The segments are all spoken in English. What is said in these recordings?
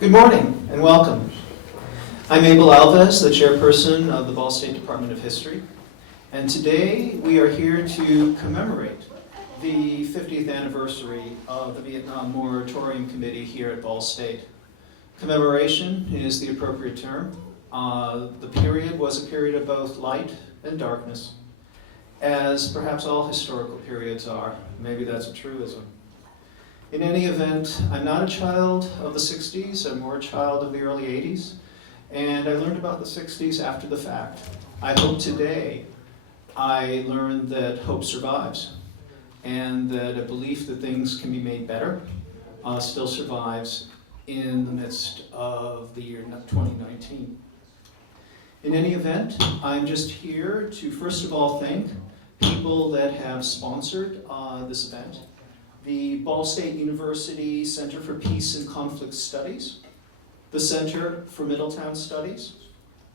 Good morning and welcome. I'm Abel Alves, the chairperson of the Ball State Department of History, and today we are here to commemorate the 50th anniversary of the Vietnam Moratorium Committee here at Ball State. Commemoration is the appropriate term. The period was a period of both light and darkness, as perhaps all historical periods are. Maybe that's a truism. In any event, I'm not a child of the 60s, I'm more a child of the early 80s, and I learned about the 60s after the fact. I hope today I learned that hope survives, and that a belief that things can be made better still survives in the midst of the year 2019. In any event, I'm just here to first of all thank people that have sponsored this event. The Ball State University Center for Peace and Conflict Studies, the Center for Middletown Studies,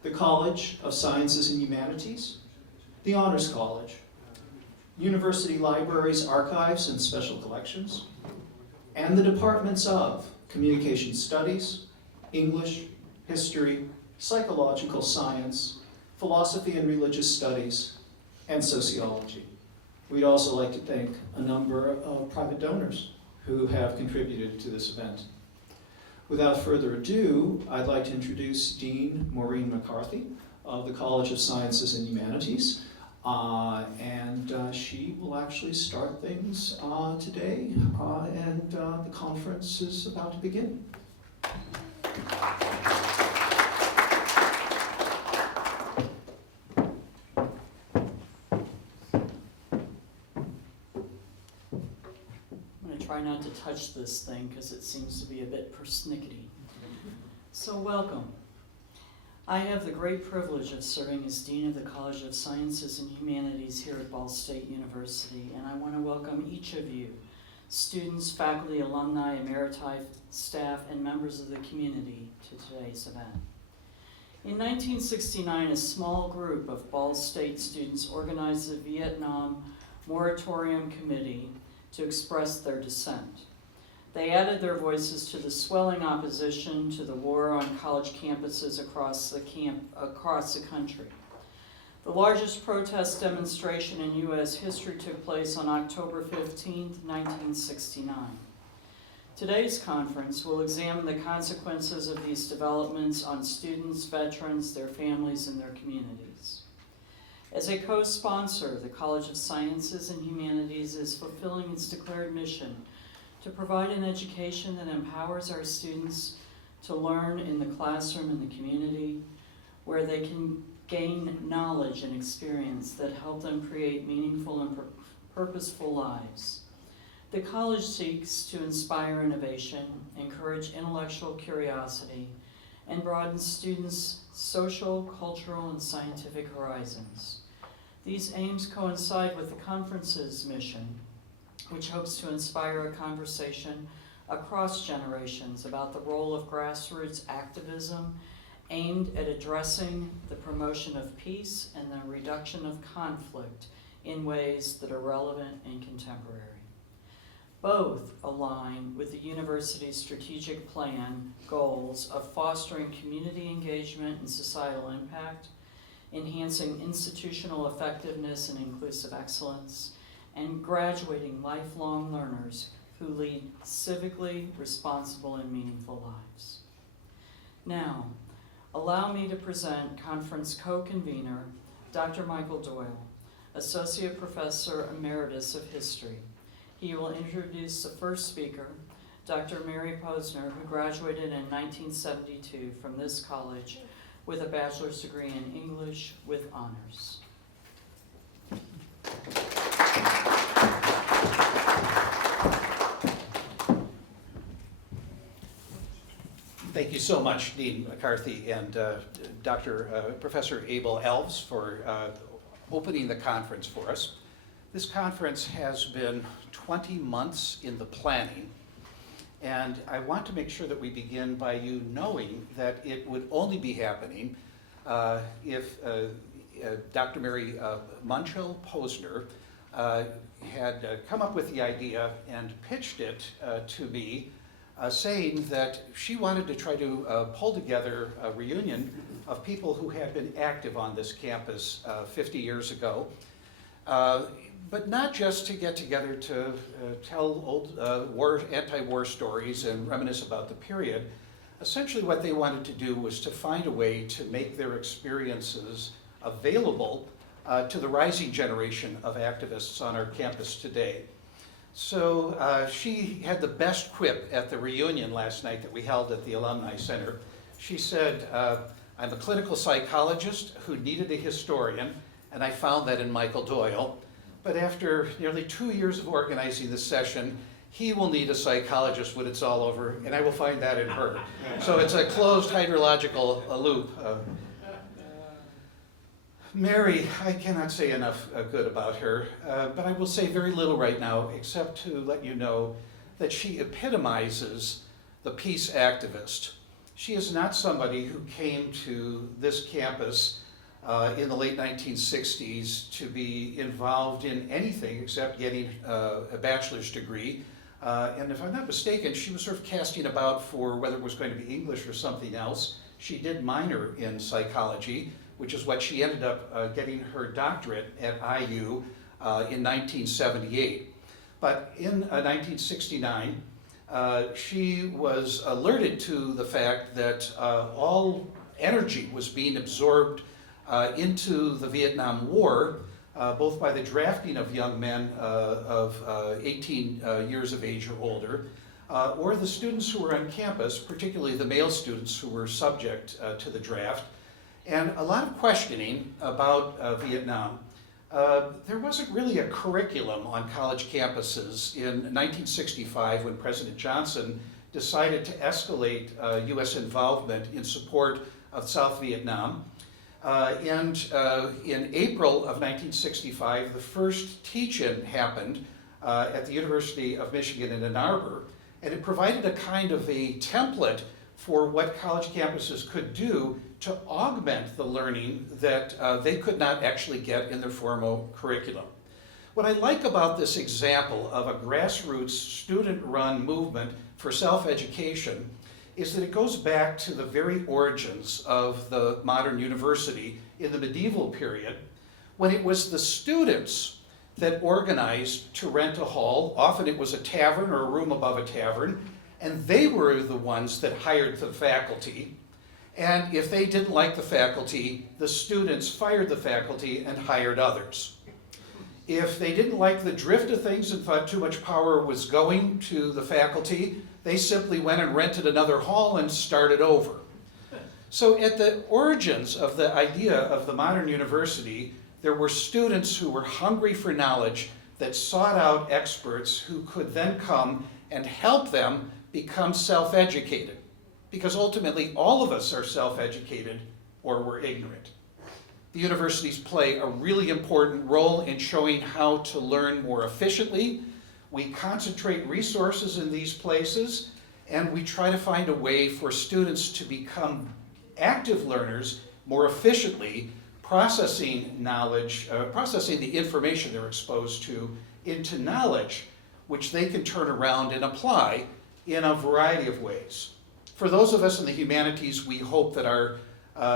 the College of Sciences and Humanities, the Honors College, University Libraries, Archives, and Special Collections, and the Departments of Communication Studies, English, History, Psychological Science, Philosophy and Religious Studies, and Sociology. We'd also like to thank a number of private donors who have contributed to this event. Without further ado, I'd like to introduce Dean Maureen McCarthy of the College of Sciences and Humanities. She will actually start things today, and the conference is about to begin. Try not to touch this thing because it seems to be a bit persnickety. So welcome. I have the great privilege of serving as Dean of the College of Sciences and Humanities here at Ball State University, and I want to welcome each of you, students, faculty, alumni, emeriti, staff, and members of the community to today's event. In 1969, a small group of Ball State students organized the Vietnam Moratorium Committee to express their dissent. They added their voices to the swelling opposition to the war on college campuses across the country. The largest protest demonstration in U.S. history took place on October 15, 1969. Today's conference will examine the consequences of these developments on students, veterans, their families, and their communities. As a co-sponsor, the College of Sciences and Humanities is fulfilling its declared mission to provide an education that empowers our students to learn in the classroom and the community, where they can gain knowledge and experience that help them create meaningful and purposeful lives. The college seeks to inspire innovation, encourage intellectual curiosity, and broaden students' social, cultural, and scientific horizons. These aims coincide with the conference's mission, which hopes to inspire a conversation across generations about the role of grassroots activism aimed at addressing the promotion of peace and the reduction of conflict in ways that are relevant and contemporary. Both align with the university's strategic plan goals of fostering community engagement and societal impact, enhancing institutional effectiveness and inclusive excellence, and graduating lifelong learners who lead civically responsible and meaningful lives. Now, allow me to present conference co-convener, Dr. Michael Doyle, Associate Professor Emeritus of History. He will introduce the first speaker, Dr. Mary Posner, who graduated in 1972 from this college with a bachelor's degree in English with honors. Thank you so much, Dean McCarthy and Professor Abel Alves for opening the conference for us. This conference has been 20 months in the planning, and I want to make sure that we begin by you knowing that it would only be happening if Dr. Mary Munchell Posner had come up with the idea and pitched it to me saying that she wanted to try to pull together a reunion of people who had been active on this campus 50 years ago, but not just to get together to tell old anti-war stories and reminisce about the period. Essentially what they wanted to do was to find a way to make their experiences available to the rising generation of activists on our campus today. So she had the best quip at the reunion last night that we held at the Alumni Center. She said, I'm a clinical psychologist who needed a historian, and I found that in Michael Doyle. But after nearly 2 years of organizing this session, he will need a psychologist when it's all over, and I will find that in her. So it's a closed hydrological loop. Mary, I cannot say enough good about her, but I will say very little right now, except to let you know that she epitomizes the peace activist. She is not somebody who came to this campus in the late 1960s to be involved in anything except getting a bachelor's degree. And if I'm not mistaken, she was sort of casting about for whether it was going to be English or something else. She did minor in psychology, which is what she ended up getting her doctorate at IU in 1978. But in 1969, she was alerted to the fact that all energy was being absorbed into the Vietnam War, both by the drafting of young men of 18 years of age or older, or the students who were on campus, particularly the male students who were subject to the draft, and a lot of questioning about Vietnam. There wasn't really a curriculum on college campuses in 1965 when President Johnson decided to escalate U.S. involvement in support of South Vietnam. And in April of 1965, the first teach-in happened at the University of Michigan in Ann Arbor, and it provided a kind of a template for what college campuses could do to augment the learning that they could not actually get in their formal curriculum. What I like about this example of a grassroots student-run movement for self-education is that it goes back to the very origins of the modern university in the medieval period, when it was the students that organized to rent a hall. Often it was a tavern or a room above a tavern, and they were the ones that hired the faculty. And if they didn't like the faculty, the students fired the faculty and hired others. If they didn't like the drift of things and thought too much power was going to the faculty, they simply went and rented another hall and started over. So at the origins of the idea of the modern university, there were students who were hungry for knowledge that sought out experts who could then come and help them become self-educated. Because ultimately, all of us are self-educated or we're ignorant. The universities play a really important role in showing how to learn more efficiently. We concentrate resources in these places, and we try to find a way for students to become active learners more efficiently, processing knowledge, processing the information they're exposed to into knowledge, which they can turn around and apply in a variety of ways. For those of us in the humanities, we hope that our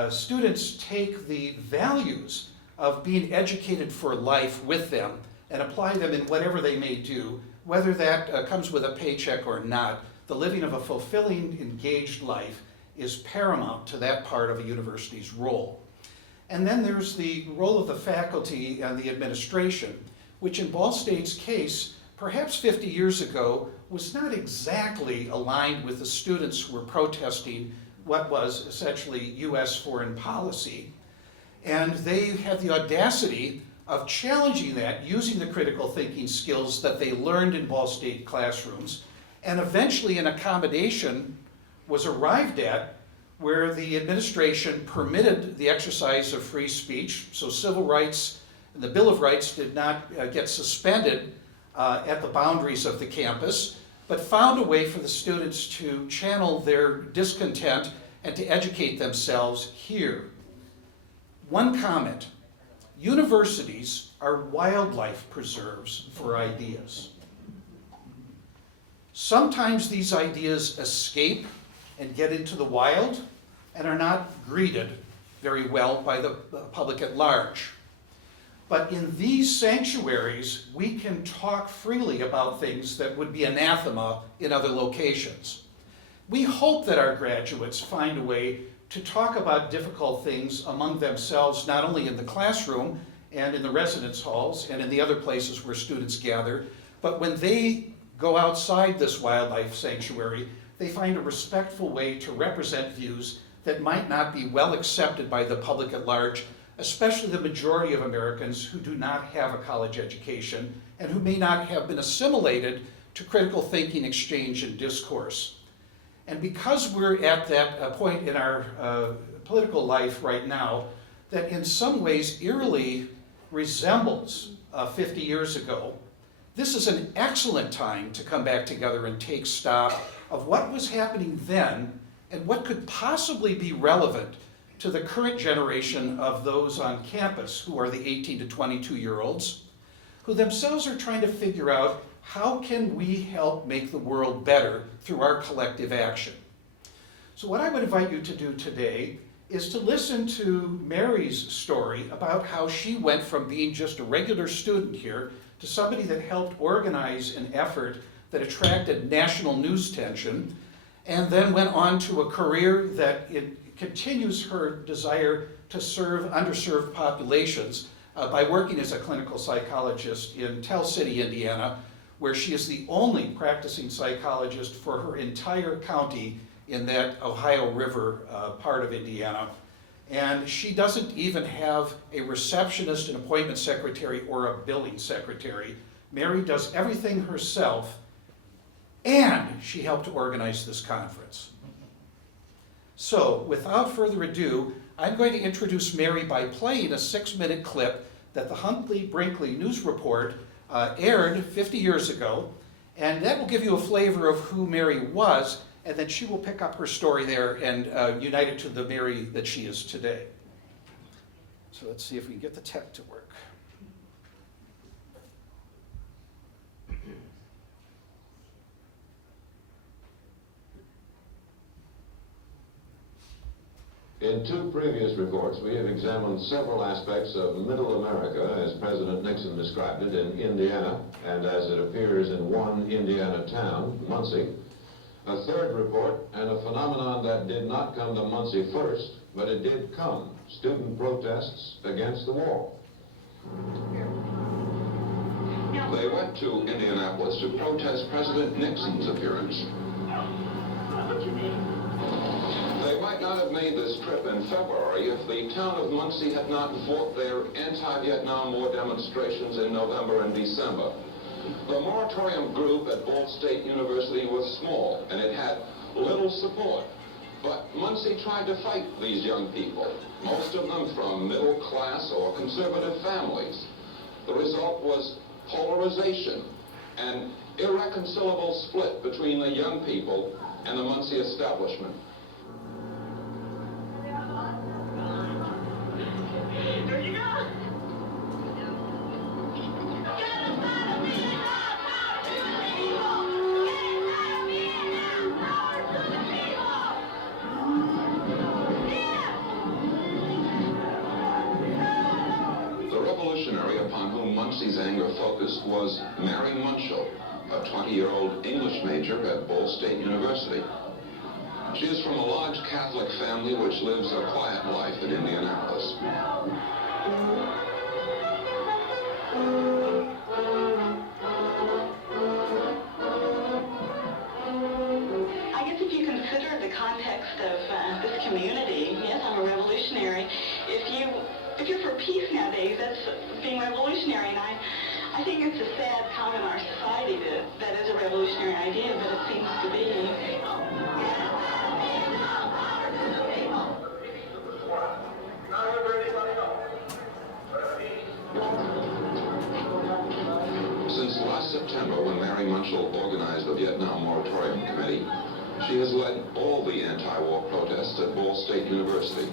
students take the values of being educated for life with them and apply them in whatever they may do, whether that comes with a paycheck or not. The living of a fulfilling, engaged life is paramount to that part of a university's role. And then there's the role of the faculty and the administration, which in Ball State's case, perhaps 50 years ago, was not exactly aligned with the students who were protesting what was essentially U.S. foreign policy. And they had the audacity of challenging that using the critical thinking skills that they learned in Ball State classrooms. And eventually an accommodation was arrived at where the administration permitted the exercise of free speech, so civil rights and the Bill of Rights did not get suspended at the boundaries of the campus, but found a way for the students to channel their discontent and to educate themselves here. One comment: universities are wildlife preserves for ideas. Sometimes these ideas escape and get into the wild and are not greeted very well by the public at large. But in these sanctuaries, we can talk freely about things that would be anathema in other locations. We hope that our graduates find a way to talk about difficult things among themselves, not only in the classroom and in the residence halls and in the other places where students gather, but when they go outside this wildlife sanctuary, they find a respectful way to represent views that might not be well accepted by the public at large, especially the majority of Americans who do not have a college education and who may not have been assimilated to critical thinking, exchange, and discourse. And because we're at that point in our political life right now that in some ways eerily resembles 50 years ago, this is an excellent time to come back together and take stock of what was happening then and what could possibly be relevant to the current generation of those on campus who are the 18 to 22-year-olds, who themselves are trying to figure out how can we help make the world better through our collective action. So what I would invite you to do today is to listen to Mary's story about how she went from being just a regular student here to somebody that helped organize an effort that attracted national news attention, and then went on to a career that it continues her desire to serve underserved populations by working as a clinical psychologist in Tell City, Indiana, where she is the only practicing psychologist for her entire county in that Ohio River part of Indiana. And she doesn't even have a receptionist, an appointment secretary, or a billing secretary. Mary does everything herself, and she helped to organize this conference. So, without further ado, I'm going to introduce Mary by playing a 6-minute clip that the Huntley-Brinkley News Report aired 50 years ago, and that will give you a flavor of who Mary was, and then she will pick up her story there and unite it to the Mary that she is today. So let's see if we can get the tech to work. In 2 previous reports, we have examined several aspects of Middle America, as President Nixon described it, in Indiana, and as it appears in one Indiana town, Muncie. A 3rd report, and a phenomenon that did not come to Muncie first, but it did come, student protests against the war. They went to Indianapolis to protest President Nixon's appearance. They might not have made this trip in February if the town of Muncie had not fought their anti-Vietnam War demonstrations in November and December. The moratorium group at Ball State University was small, and it had little support. But Muncie tried to fight these young people, most of them from middle-class or conservative families. The result was polarization, an irreconcilable split between the young people and the Muncie establishment. There you go! Upon whom Muncie's anger focused was Mary Munchell, a 20-year-old English major at Ball State University. She is from a large Catholic family which lives a quiet life in Indianapolis. I guess if you consider the context of this community, yes, I'm a revolutionary. If you're for peace nowadays, that's being revolutionary, and I think it's a sad comment in our society that is a revolutionary idea, but it seems to be. Since last September, when Mary Munchell organized the Vietnam Moratorium Committee, she has led all the anti-war protests at Ball State University.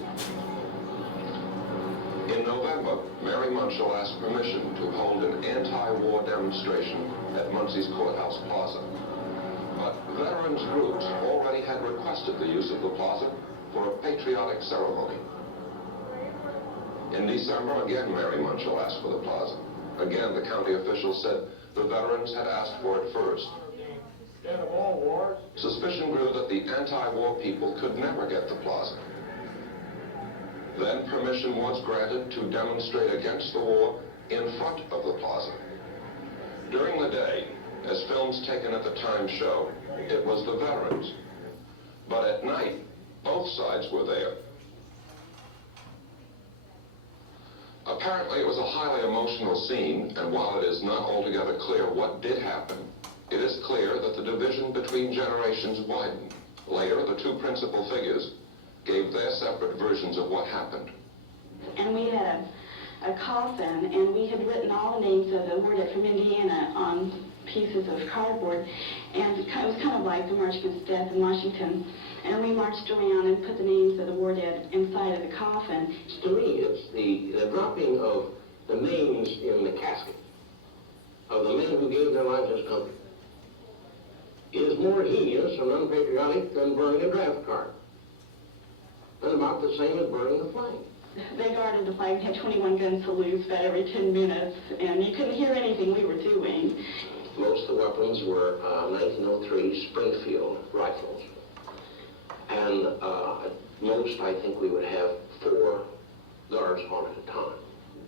In November, Mary Munchell asked permission to hold an anti-war demonstration at Muncie's Courthouse Plaza. veterans groups already had requested the use of the plaza for a patriotic ceremony. In December, again, Mary Munchell asked for the plaza. Again, the county officials said the veterans had asked for it first. Of all wars. Suspicion grew that the anti-war people could never get the plaza. Then permission was granted to demonstrate against the war in front of the plaza. During the day, as films taken at the time show, it was the veterans. But at night, both sides were there. Apparently, it was a highly emotional scene, and while it is not altogether clear what did happen, it is clear that the division between generations widened. Later, the two principal figures gave their separate versions of what happened. And we had a coffin, and we had written all the names of the war dead from Indiana on pieces of cardboard, and it was kind of like the March Against Death in Washington. And we marched around and put the names of the war dead inside of the coffin. To me, it's the dropping of the names in the casket of the men who gave their lives to this country is more heinous and unpatriotic than burning a draft card. And about the same as burning the flag. They guarded the flag, had 21 gun salutes about every 10 minutes, and you couldn't hear anything we were doing. Most of the weapons were 1903 Springfield rifles. And most, I think, we would have 4 guards on at a time.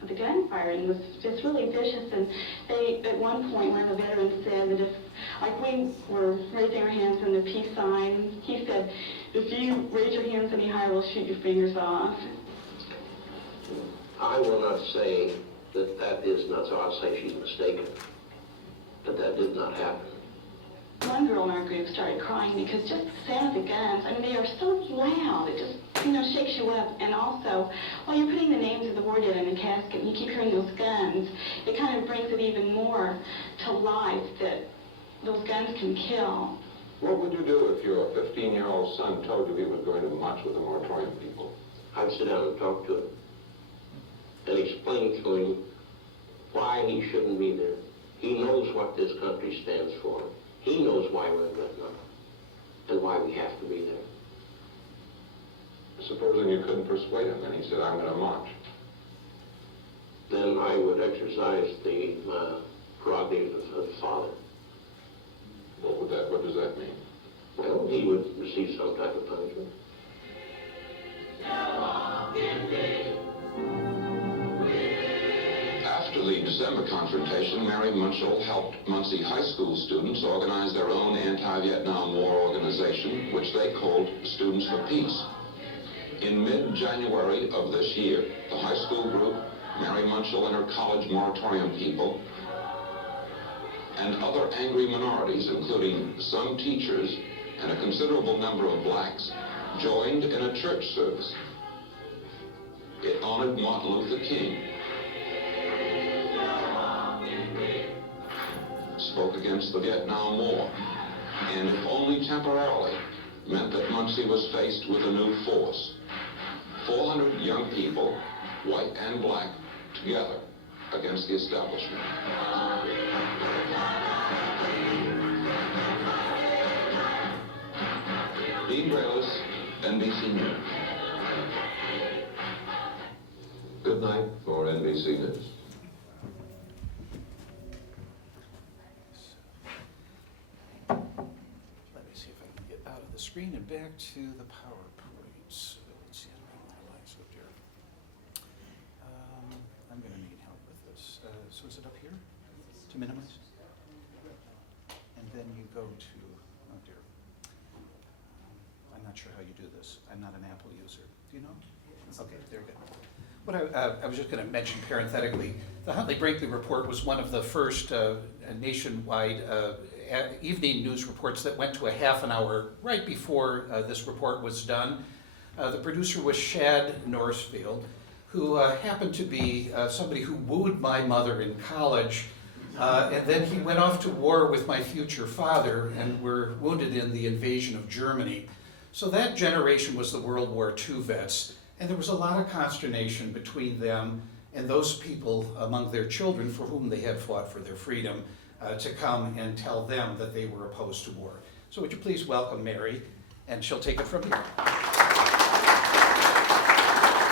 The gunfiring was just really vicious, and they, at one point, one of the veterans said that if, like, we were raising our hands in the peace sign, he said, if you raise your hands any higher, we'll shoot your fingers off. I will not say that that is not so. I'll say she's mistaken. But that did not happen. One girl in our group started crying because just the sound of the guns, I mean, they are so loud, it just, you know, shakes you up. And also, while you're putting the names of the war dead in the casket and you keep hearing those guns, it kind of brings it even more to life that those guns can kill. What would you do if your 15-year-old son told you he was going to march with the moratorium people? I'd sit down and talk to him and explain to him why he shouldn't be there. He knows what this country stands for. He knows why we're in Vietnam and why we have to be there. Supposing you couldn't persuade him and he said, I'm going to march. Then I would exercise the prerogative of the father. What does that mean? Well, he would receive some type of punishment. After the December confrontation, Mary Munchell helped Muncie high school students organize their own anti-Vietnam War organization, which they called Students for Peace. In mid-January of this year, the high school group, Mary Munchell and her college moratorium people, and other angry minorities, including some teachers and a considerable number of blacks, joined in a church service. It honored Martin Luther King, spoke against the Vietnam War, and if only temporarily, meant that Muncie was faced with a new force. 400 young people, white and black, together against the establishment. Dean Braylis, NBC News. Good night for NBC News. Let me see if I can get out of the screen and back to the PowerPoint. So let's see how to make my lights up here. I'm going to need help with this. So is it up here to minimize? And then you go to, oh dear. I'm not sure how you do this. I'm not an Apple user. Do you know? Okay, there we go. What I was just going to mention parenthetically, the Huntley-Brinkley report was one of the first nationwide evening news reports that went to a half an hour right before this report was done. The producer was Shad Northfield, who happened to be somebody who wooed my mother in college, and then he went off to war with my future father and were wounded in the invasion of Germany. So that generation was the World War II vets, and there was a lot of consternation between them and those people among their children for whom they had fought for their freedom to come and tell them that they were opposed to war. So would you please welcome Mary, and she'll take it from here.